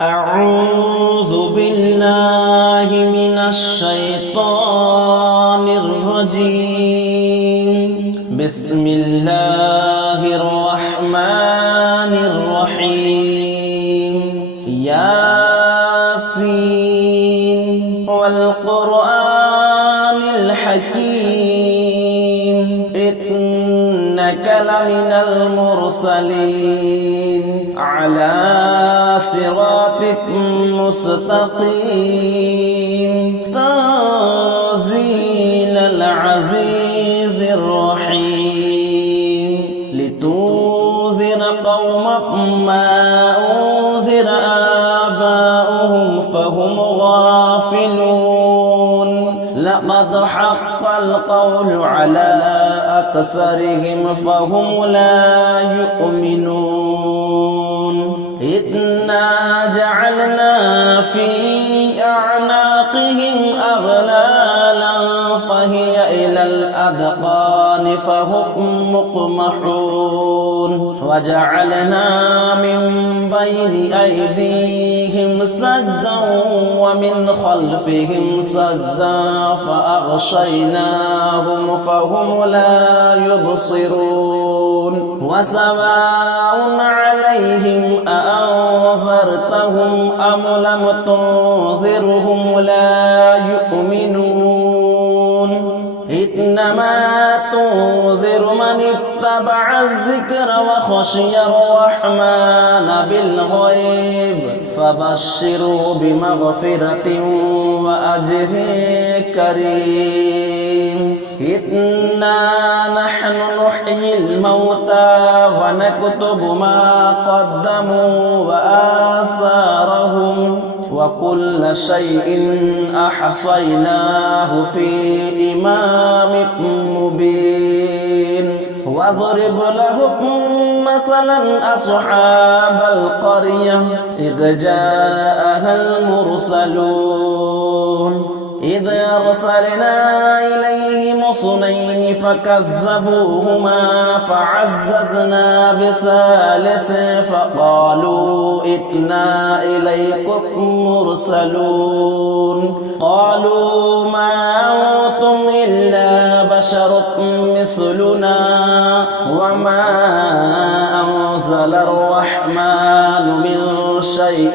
أعوذ بالله من الشيطان الرجيم بسم الله الرحمن الرحيم ياسين والقرآن الحكيم إنك لمن المرسلين على صراط مستقيم تنزيل العزيز الرحيم لتنذر قوما ما أنذر آباؤهم فهم غافلون لقد حق القول على أكثرهم فهم لا يؤمنون إنا جعلنا في أعناقهم أغلالا فهي إلى الأذقان فهم مقمحون وجعلنا من بين أيديهم سدا ومن خلفهم سدا فأغشيناهم فهم لا يبصرون وسواء عليهم أأنذرتهم أم لم تنذرهم لا يؤمنون إنما تنذر من اتبع الذكر وخشي الرحمن بالغيب فبشره بمغفرة وأجر كريم إنا نحن نحيي الموتى ونكتب ما قدموا وآثارهم وكل شيء أحصيناه في إمام مبين واضرب لهم مثلا أصحاب القرية إذ جاءها المرسلون إذ أرسلنا إليهم اثنين فكذبوهما فعززنا بثالث فقالوا إنا إليكم مرسلون قالوا ما أنتم إلا بشر مثلنا وما أنزل الرحمن من شيء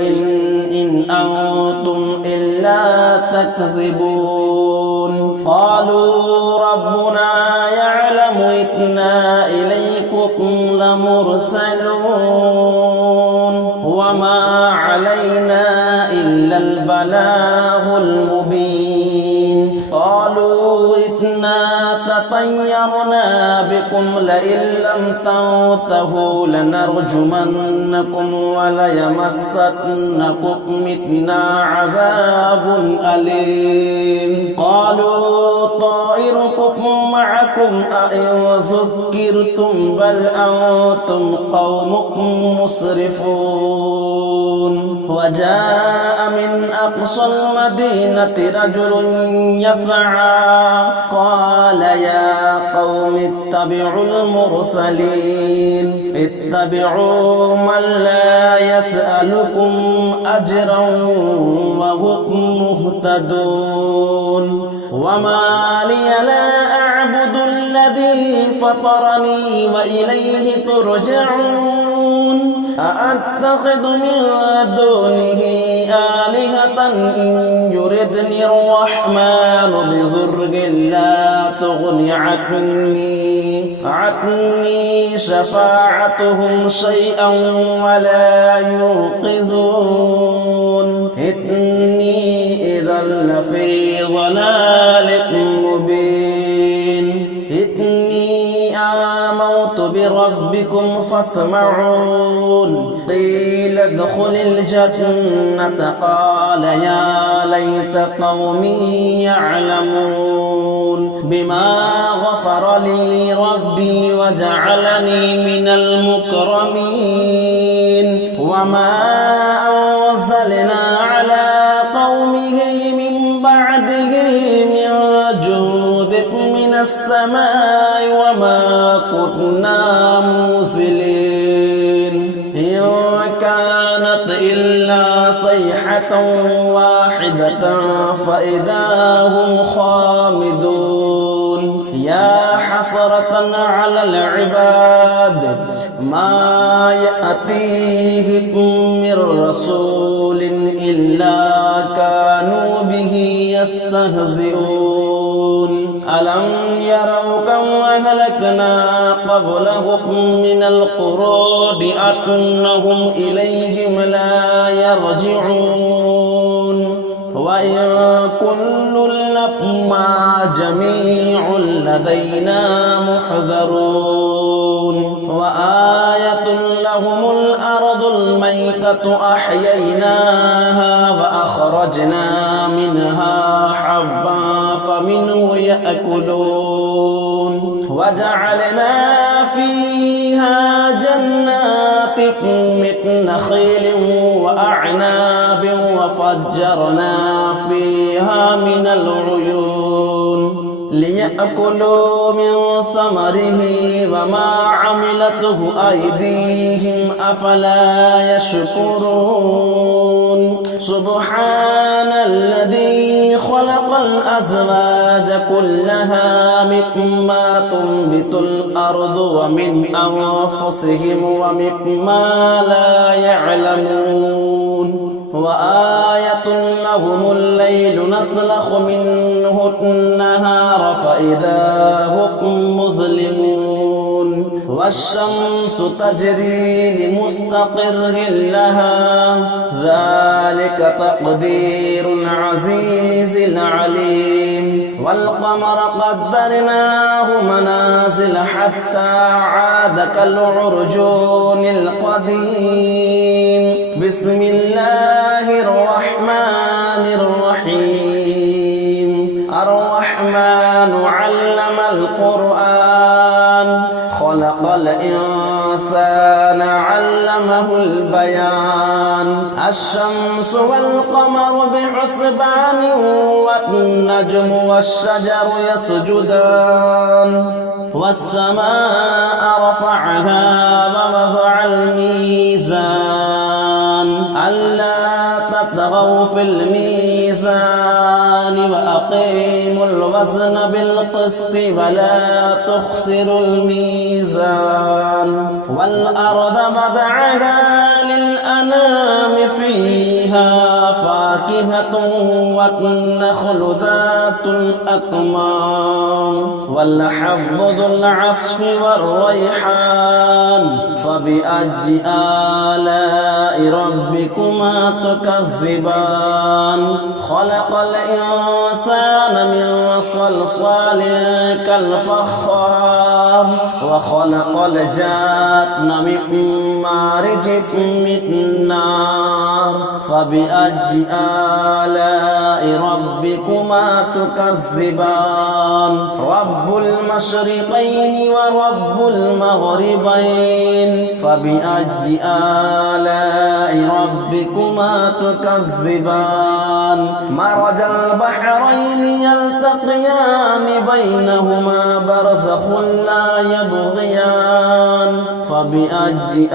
إن أنتم إلا تكذبون قالوا ربنا يعلم إنا إليكم لمرسلون وما علينا إلا البلاغ المبين قالوا إنا تطيرنا بكم لئن لم تنتهوا لنرجمنكم وليمسنكم منا عذاب أليم قالوا طائركم معكم أئن ذكرتم بل أنتم قوم مسرفون وجاء من أقصى المدينة رجل يسعى قال يا قوم اتبعوا المرسلين اتبعوا من لا يسألكم أجرا وهم مهتدون وما لي لا أعبد الذي فطرني وإليه ترجعون أأتخذ من دونه آلهة إن يردني الرحمن بضر لا تغن عني شفاعتهم شيئا ولا ينقذون إني إذا لفي ضلال مبين إني آمنت بربكم فاسمعون قيل ادخل الجنة قال يا ليت قومي يعلمون بما غفر لي ربي وجعلني من المكرمين وما أنزلنا على قومه من بعده من جود من السماء وما كنا منزلين إن كانت إلا صيحة واحدة فإذا هم خامدون يا حسرة على العباد ما يأتيهم من رسول إلا كانوا به يستهزئون ألم يروا كم أهلكنا قبلهم من القرون أنهم إليهم لا يرجعون وإن كل لما جميع لدينا محذرون وآية لهم الأرض الميتة أحييناها وأخرجنا منها حبا فمنه يأكلون وجعلنا فيها جنات من نخيل وأعناب وفجرنا فيها من العيون ليأكلوا من ثمره وما عملته أيديهم أفلا يشكرون سبحان الذي خلق الأزواج كلها مما تنبت الأرض ومن أنفسهم ومما لا يعلمون وآية لهم الليل نسلخ منه النهار فإذا هم مظلمون والشمس تجري لمستقر لها ذلك تقدير العزيز العليم والقمر قدرناه منازل حتى عاد كالعرجون القديم بسم الله الرحمن الرحيم الرحمن علم القرآن خلق الإنسان علمه البيان الشمس والقمر بحسبان والنجم والشجر يسجدان والسماء رفعها ووضع الميزان ألا تطغوا في الميزان وأقيموا الوزن بالقسط ولا تخسروا الميزان والأرض وضعها للأنام فيها فاكهة والنخل ذات الأكمام والحب ذو العصف والريحان فبأي آلاء ربكما تكذبان خلق الإنسان من صلصال كالفخار وخلق الجان من مارج من نار فبأي آلاء ربكما تكذبان رب المشرقين ورب المغربين فبأي آلاء ربكما تكذبان مرج البحرين يلتقيان بينهما برزخ لا يبغيان فبأي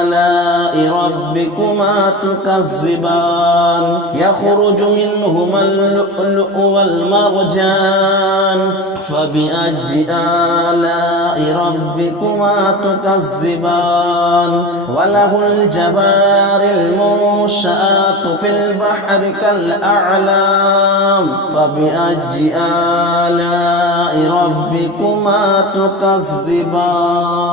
آلاء ربكما تكذبان يخرج منهما اللؤلؤ والمرجان فبأي آلاء ربكما تكذبان وله الجوار المنشآت في البحر كالأعلام فبأي آلاء ربكما تكذبان